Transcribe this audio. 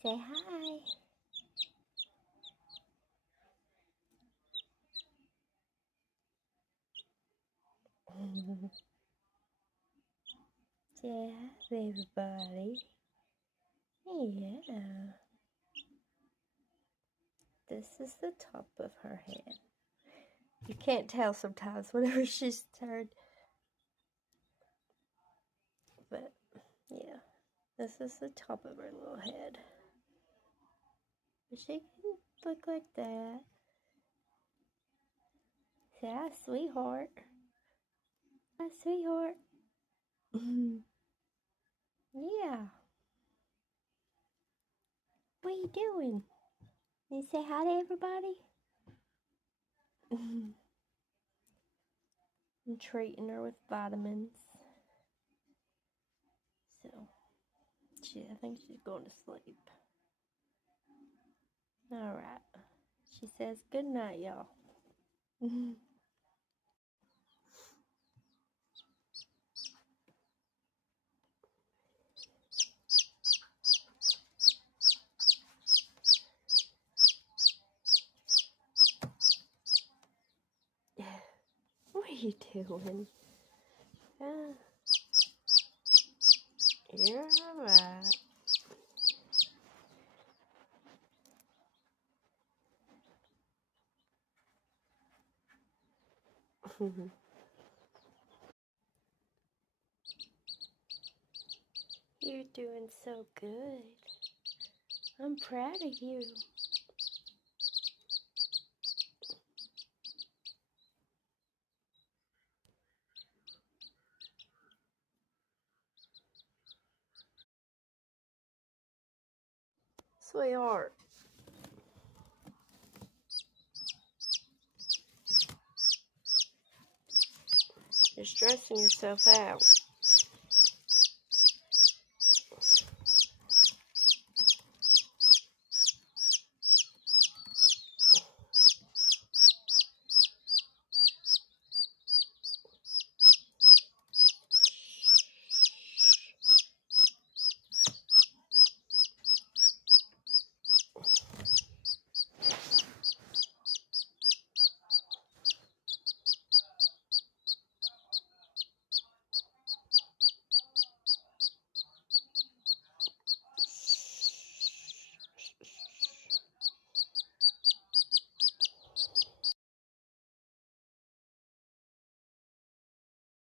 Say hi. Say hi, everybody. Yeah. This is the top of her head. You can't tell sometimes whenever she's turned. But, yeah. This is the top of her little head. But she can look like that. Say hi, sweetheart. Hi, sweetheart. Yeah. What are you doing? You say hi to everybody? I'm treating her with vitamins. So, I think she's going to sleep. Alright. She says good night, y'all. What are you doing? You're alright. You're doing so good. I'm proud of you. Sweetheart. You're stressing yourself out.